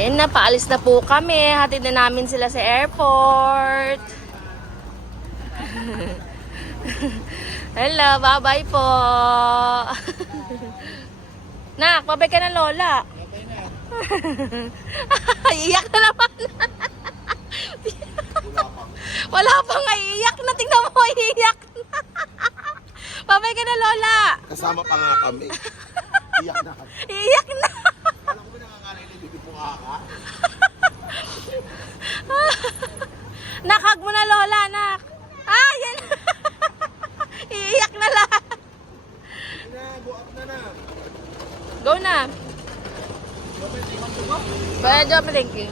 Ayan na, paalis na po kami. Hatid na namin sila sa airport. Hello, bye-bye po. Nak, babay ka na lola. Iiyak na naman. Wala pang iiyak na. Tingnan mo, iiyak na. Babay ka na lola. Kasama pa nga kami. Iyak na kami. Iiyak na. Alam ko ba nangangalay na hindi po kaka? Nakhag mo na lola, nak. Ah, yan. Iiyak na lahat. Go up na na. Go na. Bye, job, thank you.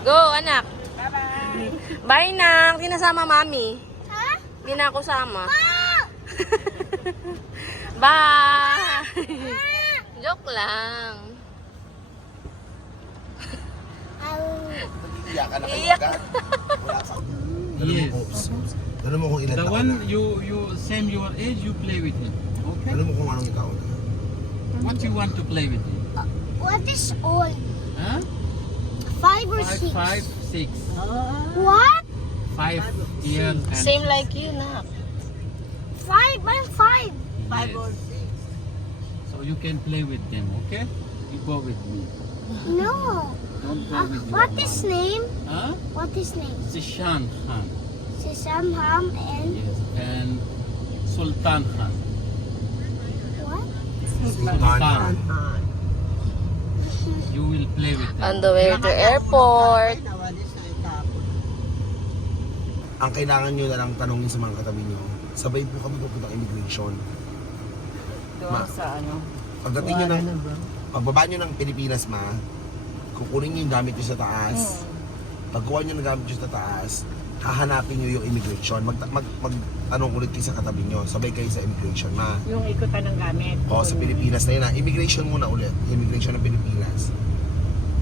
Go, anak. Bye-bye. Bye, nak. Di nasama mami. Ha? Di na ako sama. Ah! Bye. Joke lang. Iyakan na kayo Iyak. agad. Wala pa. Yes. Alam mo kung ilan The taon one na. you same your age, you play with him. Okay. Alam mo kung anong taon na. What you want to play with him? What is old? Huh? 5 or 6? 5, 5, 6. What? 5 years and Same like you, nak. 5? I'm 5. yes. So you can play with them, okay? You go with me. No. Don't go with your What is mom. name? Huh? What is name? Zishan Khan. Sesam Ham and Yes. And Sultan Khan. what? Sultan. You will play with them. On the way to airport. Ang kailangan nyo na lang tanongin sa mga katabi nyo, sabay po kami pupunta immigration. Ma, Sa ano? pagdating nyo ng, pagbaba nyo ng Pilipinas, ma, kukunin nyo yung gamit nyo sa taas. Pagkuha nyo ng gamit nyo sa taas, hahanapin nyo yung immigration. Tanong ulit kayo sa katabi nyo, sabay kayo sa immigration, ma. Yung ikutan ng gamit. O, sa Pilipinas na yun na. Immigration muna ulit. Immigration ng Pilipinas.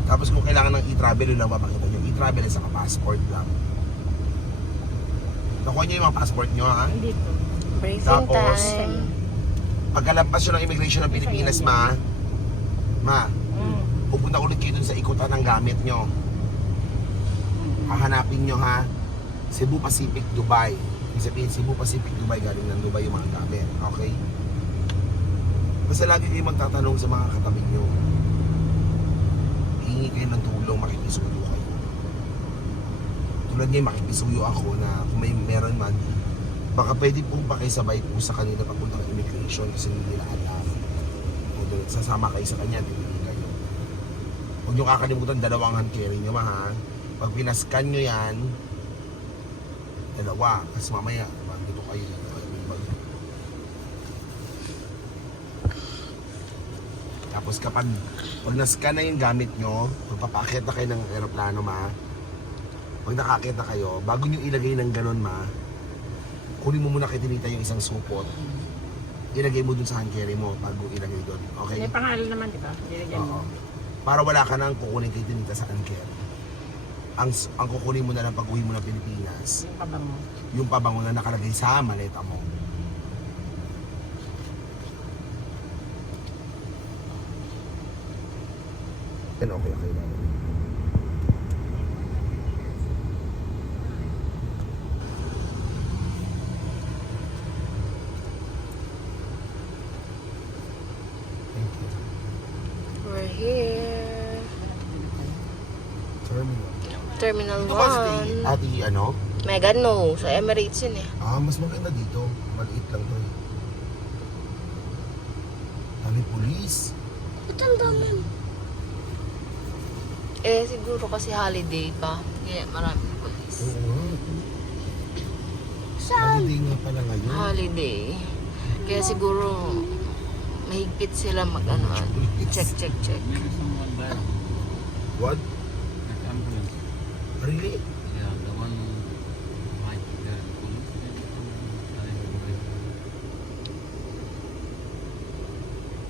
Tapos kung kailangan ng e-travel, yun lang mapakita nyo. E-travel ay saka passport lang. Nakuha nyo yung mga passport nyo, ha? Dito. Briefing Tapos, time. pagkalampas nyo ng immigration ng Pilipinas, ma, pupunta ulit kayo dun sa ikutan ng gamit nyo. Hahanapin nyo, ha? Cebu Pacific, Dubai. Ibig sabihin, Cebu Pacific, Dubai, galing ng Dubai yung mga gamit. Okay? Basta lagi kayo magtatanong sa mga katabi nyo. Hihingi kayo ng tulong, makikisuyo kayo. Tulad ngayon, makikisuyo ako na kung may meron man, baka pwede pong pakisabay po sa kanila papunta ng immigration kasi hindi nila alam. O doon, sasama kayo sa kanya, hindi kayo. Huwag nyo kakalimutan, dalawang hand carry nyo, ha? Pag pinascan nyo yan, dalawa. Kasi mamaya, dito kayo. Tapos kapag na-scan na yung gamit nyo, magpapakit na kayo ng aeroplano, ma. Pag nakakit na kayo, bago nyo ilagay ng ganon, ma, kunin mo muna kay Tinita yung isang supot. Ilagay mo dun sa hand carry mo bago ilagay dun. Okay? May pangalan naman, di ba? Nilagyan mo. Oo. Para wala ka nang kukunin kay Tinita sa hand carry. Ang kukunin mo na lang pag uwi mo ng Pilipinas, Yung pabango. yung pabango na nakalagay sa maleta mo. Yan, okay lang. Thank you. We're here. Terminal. Terminal Ito ba stay 1. ati ano? Mega no. Sa Emirates yun eh. Mas maganda dito. Maliit lang to eh. Dami pulis. Ba't ang dami? Eh, siguro kasi holiday pa. Kaya maraming police. Oo. Saan? Holiday nga pala ngayon. Holiday. Kaya siguro mahigpit sila mag-ano. Check. Maybe someone died. What? Like ambulance. Really? Yeah, the one who might be there. Police. Maybe someone died already.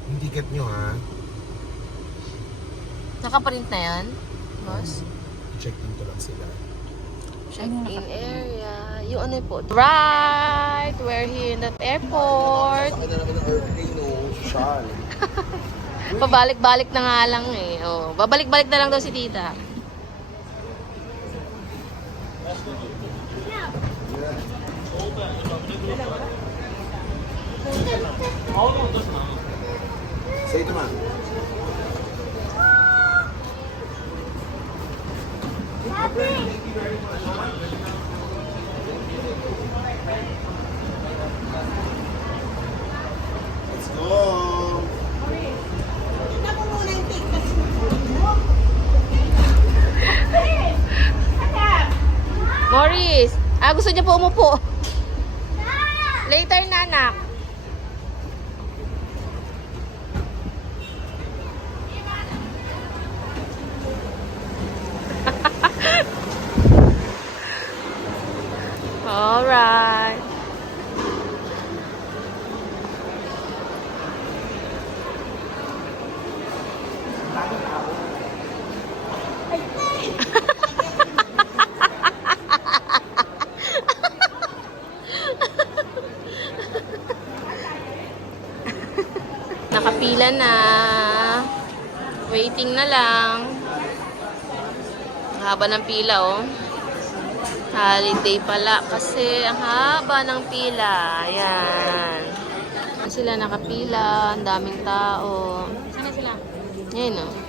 Yung ticket nyo ha? Nakaprint na yan, boss? Check-in ko lang sila. Check-in area. Yung ano po? Right! We're here in that airport. Sakay na namin ng airplane, no? Social. Pabalik-balik na nga lang eh. Oh, babalik-balik na lang daw si tita. Say ito, ma. Let's go! Morris, gusto niya po umupo. Later na, anak. Alright. Nakapila na. Waiting na lang. Ang haba ng pila, oh. Holiday pala kasi ang haba ng pila. Ayan. Sila nakapila. Ang daming tao. Saan sila? Ayan, oh.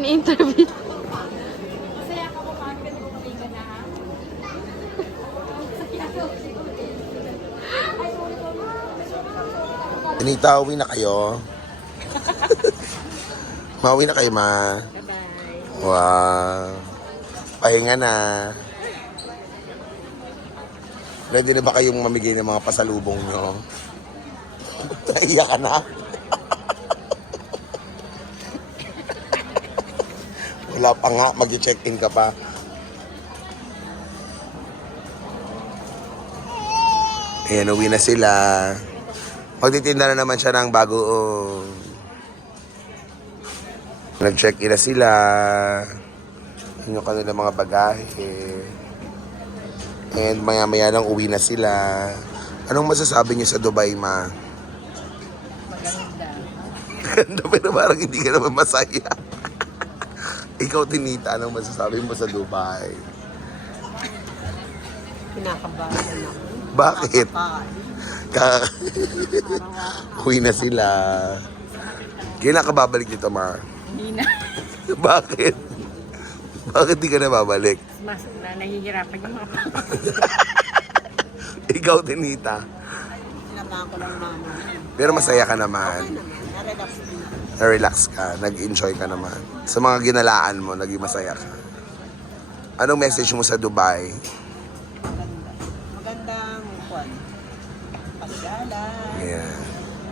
Ini-interview. Anita, uwi na kayo? Mauwi na kayo, ma? Bye-bye. Wow. Pahinga na. Ready na ba kayong mamigay ng mga pasalubong nyo? Naiyak ka na? Wala pa nga, mag-check-in ka pa. Ayan, uwi na sila. Magtitinda na naman siya ng bago. Nag-check-in na sila. Yun yung kanilang mga bagahe. And maya-maya lang uwi na sila. Anong masasabi niyo sa Dubai, ma? Maganda. Ganda, pero parang hindi ka naman masaya. Ikaw, Tinita, anong masasabi mo sa Dubai? Kinakabahan ako. Bakit? Uwi na sila. Kailan ka babalik dito, ma? Hindi na. Bakit? Bakit di ka na babalik? Mas nahihirapan yung mga Ikaw, Tinita. Sinamahan ko lang mama. Pero masaya ka naman. Narelax din. Na-relax ka. Nag-enjoy ka naman. Sa mga ginalaan mo, naging masaya ka. Anong message mo sa Dubai? Maganda. Magandang kwan. Pasyalan. Yeah.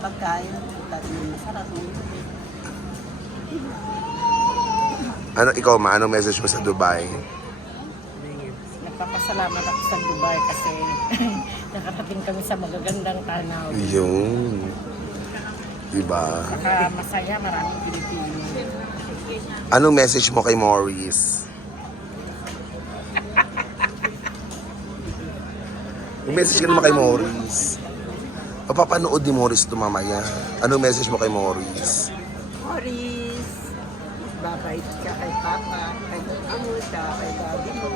Pagkain. Dati masarap. Ano, ikaw, ma? Anong message mo sa Dubai? Nagpapasalamat ako sa Dubai kasi nakarating kami sa magagandang tanaw. Yun. Diba? Saka masaya, maraming Pilipino. Anong message mo kay Morris? May message ka naman kay Morris. Papapanood ni Morris ito mamaya. Anong message mo kay Morris? Morris, babait ka kay Papa, kay Amuta, kay Daddy mo.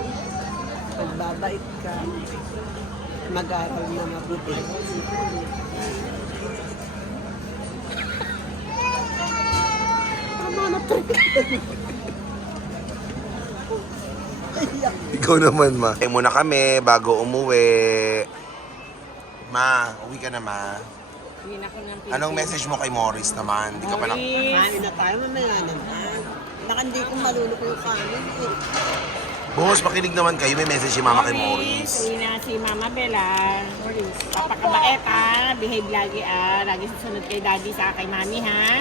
Pagbabait ka, mag-aral na mabuti. Tama na to. Ikaw naman, ma. Eh, muna kami bago umuwi. Ma, uwi ka na, ma. Hindi na ako ng Anong message mo kay Morris naman? Hindi ka pa na... Kain na tayo mamaya naman. Baka hindi ko malulok yung kanin eh. Boss, makinig naman kayo. May message si mama kay Morris. Uwi na si Mama Bella. Morris, papakabait ha. Behave lagi ah. Lagi susunod kay Daddy sa kay Mami ha.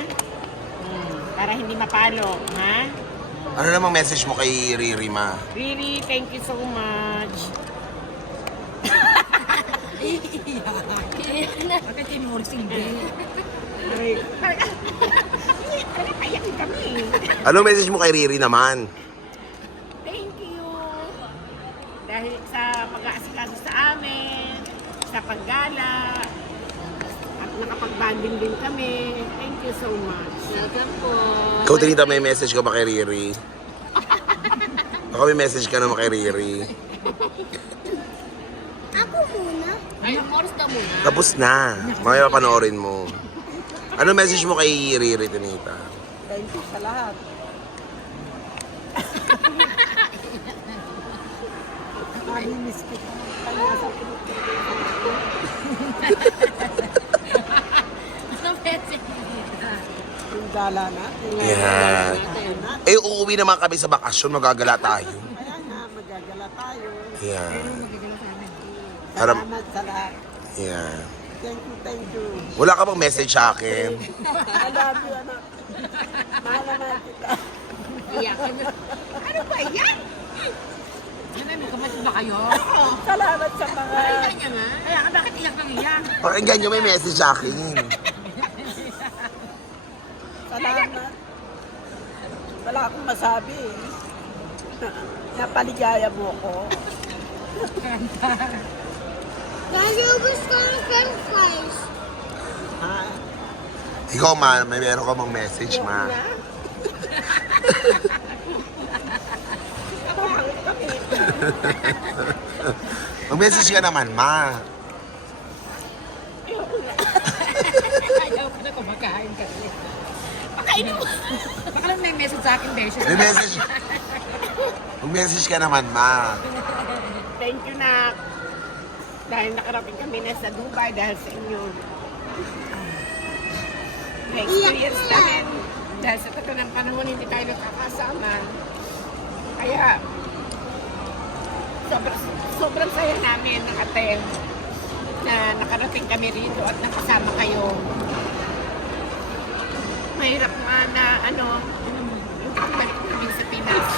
Para hindi mapalo ha. Ano namang message mo kay Riri, ma? Riri, thank you so much. Bakit yung more single? Kayak kami. Ano message mo kay Riri naman? Thank you. Dahil sa pag-aasikaso sa amin, sa paggala, at nakapag-banding din kami. Thank you so much. Welcome po. Ikaw, Tinita, may message ka ba kay Riri? Baka may message ka naman kay Riri. Ako muna. Ay, oras na muna. Tapos na. Mamaya panoorin mo. Ano message mo kay Riri, Tinita? Thank you sa lahat. Malinis kita. Kaya sa Ano message? yung gala na. Yan. Eh, uuwi naman kami sa bakasyon. Magagala tayo. Kaya nga, magagala tayo. Yan. Para, Salamat sa lahat. yan. Thank you. Wala ka bang message sa akin? I love you, anak. Mahal naman kita. Iyak ka na. Ano ba yan? Ano, may kamat ba kayo? Salamat sa mga... Pakinggan niya nga. Kaya ka, bakit iyak kang iyak? Pakinggan nyo, may message sa akin. Salamat. Wala akong masabi. Napaligaya mo ko. Daddy, ubus ko ng french fries. Ha? Ikaw, ma, may meron ka bang message, ma? Mag-message ka naman, ma. Ayaw ko na kumakain kasi. Pakainin mo. Baka lang may message sa akin, Besha. May message. Mag-message ka naman, ma. Thank you, Nak. Dahil nakarating kami na sa Dubai dahil sa inyo. Na-experience namin. Dahil sa tagal ng panahon, hindi tayo nakakasama. Kaya, sobrang saya namin, Ate, na nakarating kami rito at nakasama kayo. Mahirap nga na, yung pagbalik namin sa Pinas.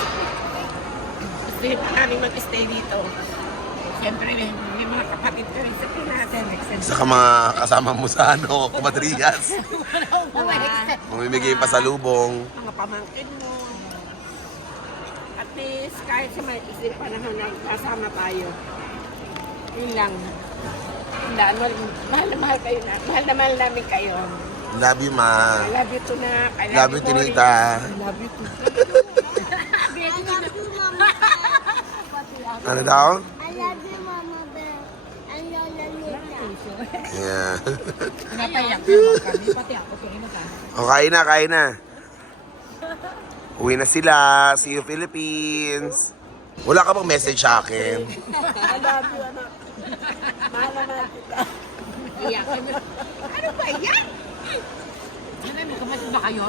Gusto namin mag-stay dito. Siyempre, may mga kapatid kami sa Pinas. Saka mga kasama mo sa Kumadrias. Mamimigay pa sa lubong. Mga pamangkin mo. At least, kahit sa may isip panahon na kasama tayo. Yun lang. Tandaan mo, mahal na mahal kayo na. Mahal na mahal namin kayo. Love you, ma. I love you too, Nak. I Love you, Maurice. Tinita. I love you too. I love you, Mama Bear. Ano daw? I love you, Mama Bear. And Lola Lita. Yeah. Pinapayak naman kami, pati ako tuloy na. O, kain na, kain na. Uwi na sila. See you, Philippines. Wala ka bang message sa akin? I love you, anak. Mahal naman kita. Iyak ka na. Ano ba yan? Ano, may kamat ba kayo?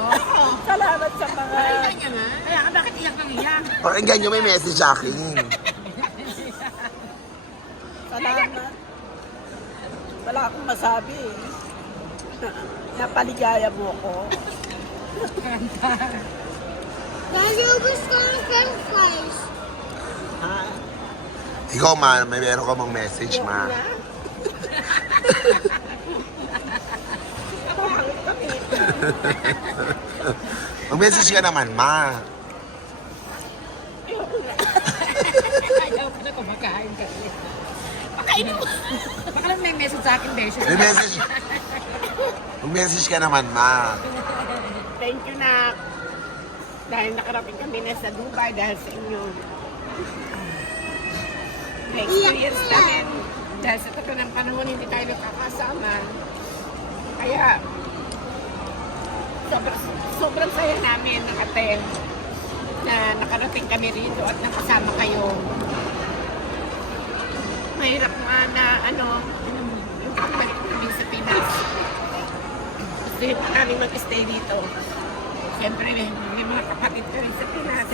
Salamat sa mga... Pakinggan niya nga. Kaya ka, bakit iyak kang iyak? Pakinggan nyo, may message sa akin. Salamat. Wala akong masabi. Napaligaya mo ko. Daddy, ubus ko ng french fries. Ha? Ikaw, ma, may meron ka bang message, ma? Mag-message ka naman, ma. Ayaw ko na kumakain kasi. Pakainin mo. Baka lang may message sa akin, Besha. May message. Mag-message ka naman, ma. Thank you, Nak. Dahil nakarating kami na sa Dubai dahil sa inyo. Na-experience namin. Dahil sa tagal ng panahon, hindi tayo nakakasama. Kaya, sobrang saya namin, Ate, na nakarating kami rito at nakasama kayo. Mahirap nga na, yung pagbalik namin sa Pinas. Gusto namin mag-stay dito. Siyempre, may mga kapatid kami sa Pinas.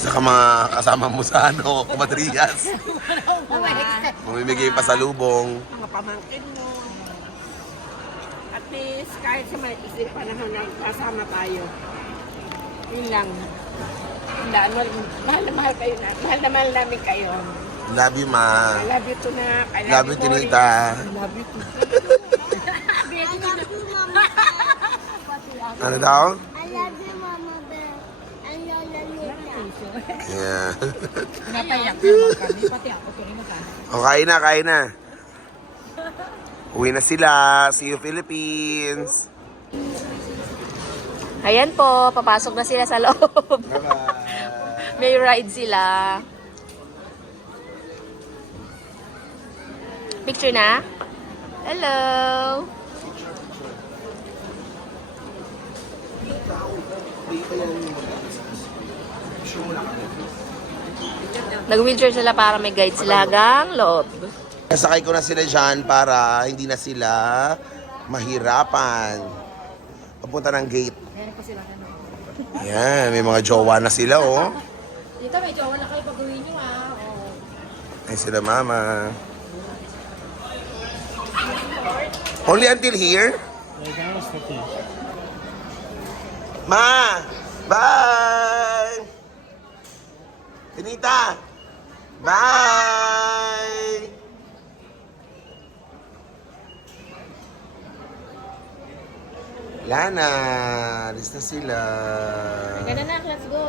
Saka mga kasama mo sa Kumadrias. Mamimigay pa sa lubong. Mga pamangkin mo. At least, kahit sa may isip panahon na kasama tayo. Yun lang. Tandaan mo, mahal na mahal kayo na. Mahal na mahal namin kayo. Love you, ma. I love you to na. I Love you, Cory. Tinita. I love you to. I love you, Mama Bear. Ano daw? I love you, Mama Bear. And Lola Nita. Yeah. Napayak naman kami. Pati ako. Tuloy mo ka. O, kain na, kain na. Uwi na sila. See you, Philippines. Ayan po, papasok na sila sa loob. Bye-bye. May ride sila. Picture na? Hello! Nag-wheelchair sila para may guide sila hanggang loob. Nasakay ko na sila dyan para hindi na sila mahirapan. Papunta ng gate. Yan, may mga jowa na sila, oh. Dito may jowa na kayo pag-uwi nyo, ah. Oh. Ay sila, mama. Only until here? Ma! Bye! Tinita! Bye! Lana! Alis na sila. Ganda na, let's go.